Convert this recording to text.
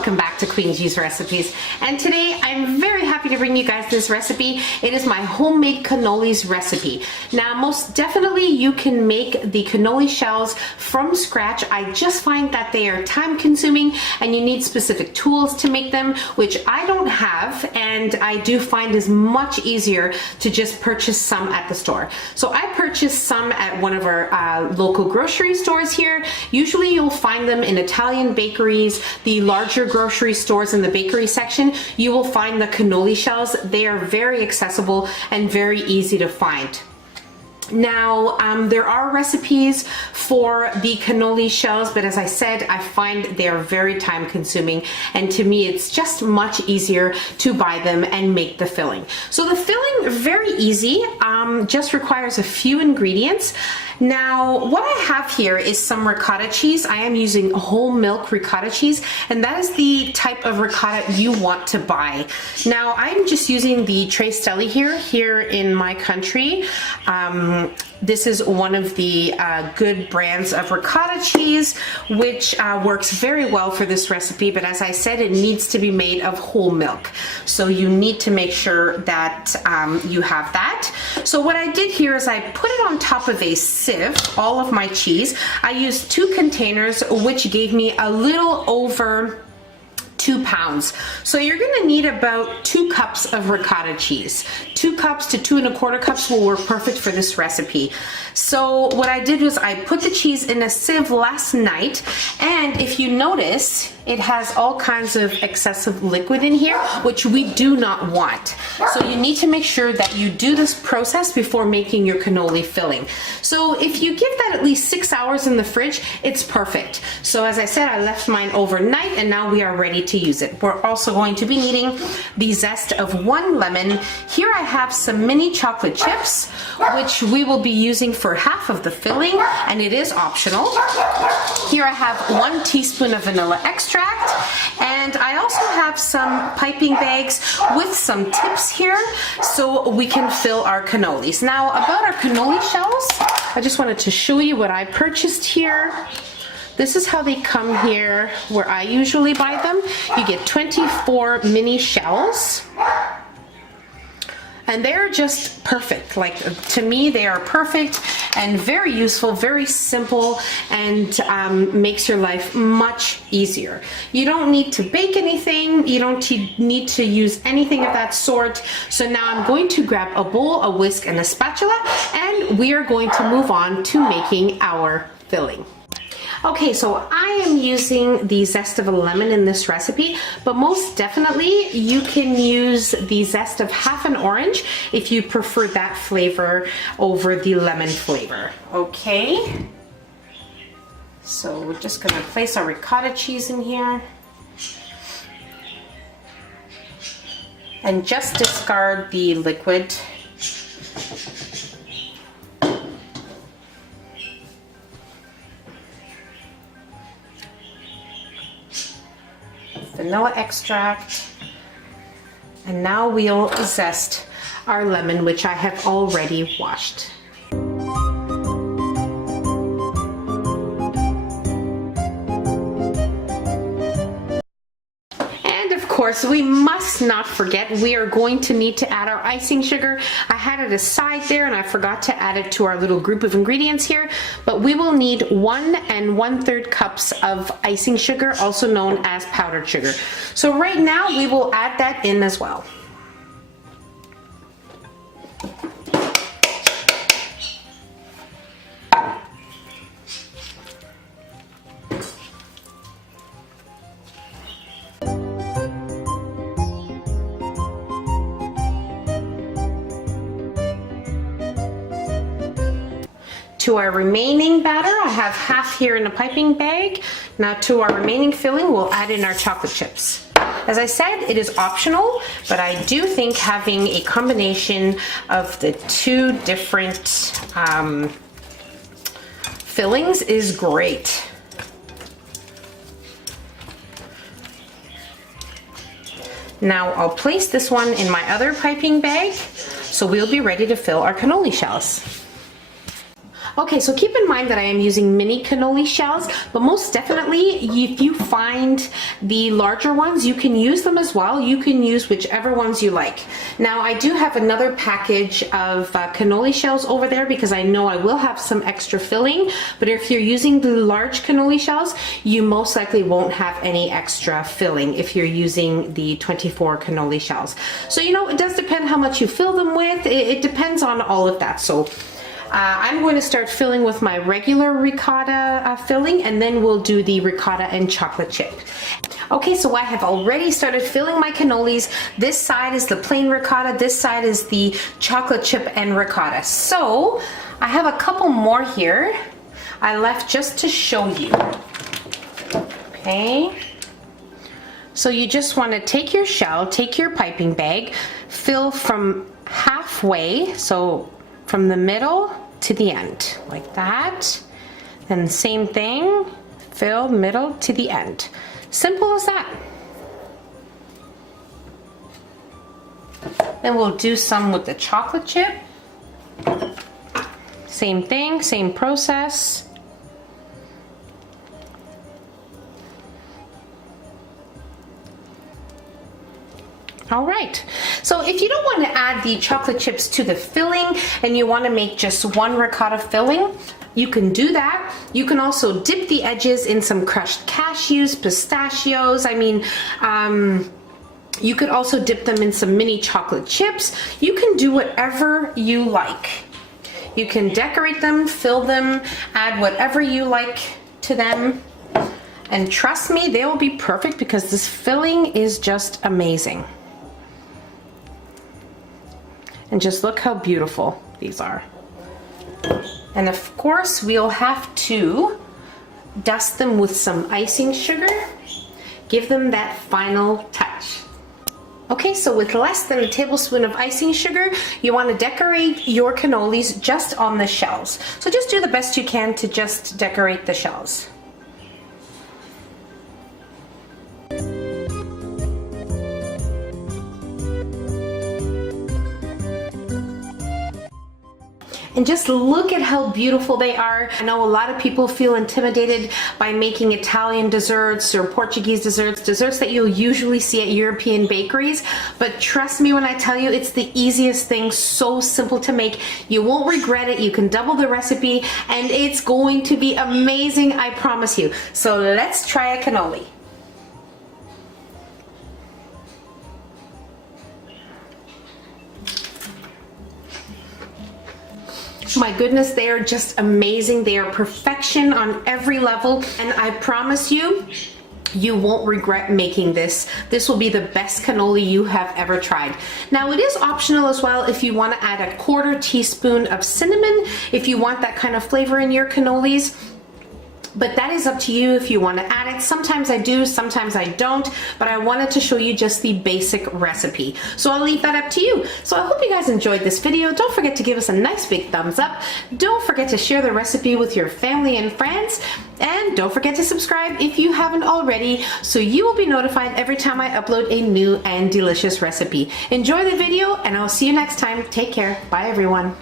welcome back to Queen G's Recipes. And today I'm very happy to bring you guys this recipe. It is my homemade cannolis recipe. Now most definitely you can make the cannoli shells from scratch. I just find that they are time consuming and you need specific tools to make them, which I don't have, and I do find is much easier to just purchase some at the store. So I purchased some at one of our local grocery stores here. Usually you'll find them in Italian bakeries, the larger grocery stores in the bakery section. You will find the cannoli shells. They are very accessible and very easy to find. Now, there are recipes for the cannoli shells, but as I said, I find they are very time consuming, and to me it's just much easier to buy them and make the filling. So the filling, very easy, just requires a few ingredients. Now, what I have here is some ricotta cheese. I am using whole milk ricotta cheese, and that is the type of ricotta you want to buy. Now, I'm just using the Tristelli here in my country. This is one of the good brands of ricotta cheese, which works very well for this recipe, but as I said, it needs to be made of whole milk. So you need to make sure that you have that. So what I did here is I put it on top of a sieve, all of my cheese. I used 2 containers, which gave me a little over 2 pounds. So you're gonna need about 2 cups of ricotta cheese. 2 cups to 2 1/4 cups will work perfect for this recipe. So what I did was I put the cheese in a sieve last night, and if you notice, it has all kinds of excessive liquid in here, which we do not want. So you need to make sure that you do this process before making your cannoli filling. So if you give that at least 6 hours in the fridge, it's perfect. So as I said, I left mine overnight, and now we are ready to use it. We're also going to be needing the zest of 1 lemon. Here I have some mini chocolate chips, which we will be using for half of the filling, and it is optional. Here I have 1 teaspoon of vanilla extract, and I also have some piping bags with some tips here so we can fill our cannolis. Now about our cannoli shells, I just wanted to show you what I purchased here. This is how they come here where I usually buy them. You get 24 mini shells, and they're just perfect. Like, to me, they are perfect and very useful, very simple, and makes your life much easier. You don't need to bake anything. You don't need to use anything of that sort. So now I'm going to grab a bowl, a whisk, and a spatula, and we are going to move on to making our filling. Okay, so I am using the zest of a lemon in this recipe, but most definitely you can use the zest of half an orange if you prefer that flavor over the lemon flavor. Okay, so we're just gonna place our ricotta cheese in here and just discard the liquid. Vanilla extract, and now we'll zest our lemon, which I have already washed. Of course, we must not forget, we are going to need to add our icing sugar. I had it aside there and I forgot to add it to our little group of ingredients here, but we will need 1 1/3 cups of icing sugar, also known as powdered sugar. So right now we will add that in as well. To our remaining batter, I have half here in a piping bag. Now to our remaining filling, we'll add in our chocolate chips. As I said, it is optional, but I do think having a combination of the 2 different fillings is great. Now I'll place this one in my other piping bag, so we'll be ready to fill our cannoli shells. Okay, so keep in mind that I am using mini cannoli shells, but most definitely if you find the larger ones, you can use them as well. You can use whichever ones you like. Now I do have another package of cannoli shells over there because I know I will have some extra filling, but if you're using the large cannoli shells, you most likely won't have any extra filling if you're using the 24 cannoli shells. So you know, it does depend how much you fill them with. It depends on all of that. So I'm going to start filling with my regular ricotta filling, and then we'll do the ricotta and chocolate chip. Okay, so I have already started filling my cannolis. This side is the plain ricotta, this side is the chocolate chip and ricotta. So I have a couple more here I left just to show you. Okay, so you just want to take your shell, take your piping bag, fill from halfway, so from the middle to the end, like that. And same thing, fill middle to the end. Simple as that. Then we'll do some with the chocolate chip. Same thing, same process. All right, so if you don't want to add the chocolate chips to the filling and you want to make just one ricotta filling, you can do that. You can also dip the edges in some crushed cashews, pistachios. I mean, you could also dip them in some mini chocolate chips. You can do whatever you like. You can decorate them, fill them, add whatever you like to them. And trust me, they will be perfect because this filling is just amazing. And just look how beautiful these are. And of course, we'll have to dust them with some icing sugar, give them that final touch. Okay, so with less than a tablespoon of icing sugar, you want to decorate your cannolis just on the shells. So just do the best you can to just decorate the shells. And just look at how beautiful they are. I know a lot of people feel intimidated by making Italian desserts or Portuguese desserts, desserts that you'll usually see at European bakeries. But trust me when I tell you, it's the easiest thing, so simple to make. You won't regret it. You can double the recipe and it's going to be amazing, I promise you. So let's try a cannoli. My goodness, they are just amazing. They are perfection on every level, and I promise you, you won't regret making this. This will be the best cannoli you have ever tried. Now, it is optional as well if you want to add a 1/4 teaspoon of cinnamon, if you want that kind of flavor in your cannolis. But that is up to you if you want to add it. Sometimes I do, sometimes I don't, but I wanted to show you just the basic recipe. So I'll leave that up to you. So I hope you guys enjoyed this video. Don't forget to give us a nice big thumbs up. Don't forget to share the recipe with your family and friends. And don't forget to subscribe if you haven't already, so you will be notified every time I upload a new and delicious recipe. Enjoy the video, and I'll see you next time. Take care. Bye, everyone.